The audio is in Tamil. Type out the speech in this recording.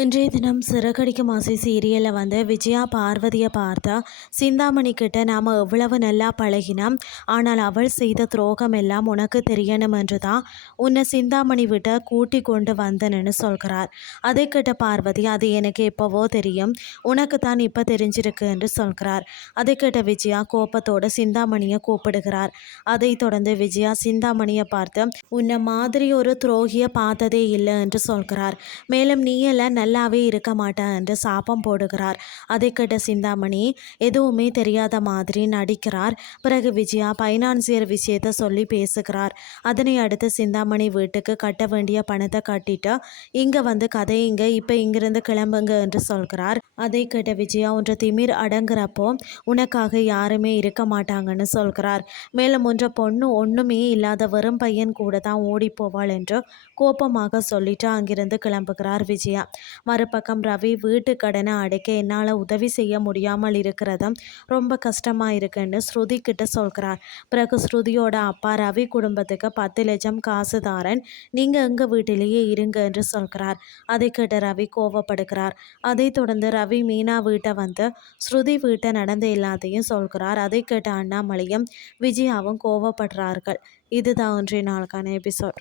இன்றைய தினம் சிறகடிக்கும் ஆசை சீரியலில் விஜயா பார்வதியை பார்த்தா சிந்தாமணி கிட்ட நாம் எவ்வளவு நல்லா பழகினோம், ஆனால் அவள் செய்த துரோகம் எல்லாம் உனக்கு தெரியணும் என்று தான் உன்னை சிந்தாமணி விட்ட கூட்டி கொண்டு வந்தேன்னு சொல்கிறார். அதை கேட்ட பார்வதி, அது எனக்கு எப்போவோ தெரியும், உனக்கு தான் இப்போ தெரிஞ்சிருக்கு என்று சொல்கிறார். அதை கேட்ட விஜயா கோபத்தோடு சிந்தாமணியை கூப்பிடுகிறார். அதை தொடர்ந்து விஜயா சிந்தாமணியை பார்த்து, உன்னை மாதிரி ஒரு துரோகியை பார்த்ததே இல்லை என்று சொல்கிறார். மேலும் நீ எல்லாம் நல்லாவே இருக்க மாட்டேன் என்று சாபம் போடுகிறார். அதை கேட்ட சிந்தாமணி எதுவுமே தெரியாத மாதிரி நடிக்கிறார். பிறகு விஜயா பைனான்சியர் விஷயத்தை சொல்லி பேசுகிறார். அதனை அடுத்து சிந்தாமணி வீட்டுக்கு கட்ட வேண்டிய பணத்தை கட்டிட்டு இங்கே கதையுங்க, இப்போ இங்கிருந்து கிளம்புங்க என்று சொல்கிறார். அதை கேட்ட விஜயா, ஒன்று திமிர் அடங்குறப்போ உனக்காக யாருமே இருக்க மாட்டாங்கன்னு சொல்கிறார். மேலும் ஒன்ற பொண்ணு ஒன்றுமே இல்லாத வெறும் பையன் கூட தான் ஓடி போவாள் என்று கோபமாக சொல்லிட்டு அங்கிருந்து கிளம்புகிறார் விஜயா. மறுபக்கம் ரவி வீட்டு கடனை அடைக்க என்னால் உதவி செய்ய முடியாமல் இருக்கிறதும் ரொம்ப கஷ்டமாக இருக்குன்னு ஸ்ருதி கிட்ட சொல்கிறார். பிறகு ஸ்ருதியோட அப்பா ரவி குடும்பத்துக்கு 10 லட்சம் காசு தாரன், நீங்கள் எங்கள் வீட்டிலேயே இருங்க என்று சொல்கிறார். அதை கேட்ட ரவி கோவப்படுகிறார். அதை தொடர்ந்து ரவி மீனா வீட்டை ஸ்ருதி வீட்டை நடந்த எல்லாத்தையும் சொல்கிறார். அதை கேட்ட அண்ணாமலையும் விஜயாவும் கோவப்படுறார்கள். இதுதான் இன்றைய நாளுக்கான எபிசோட்.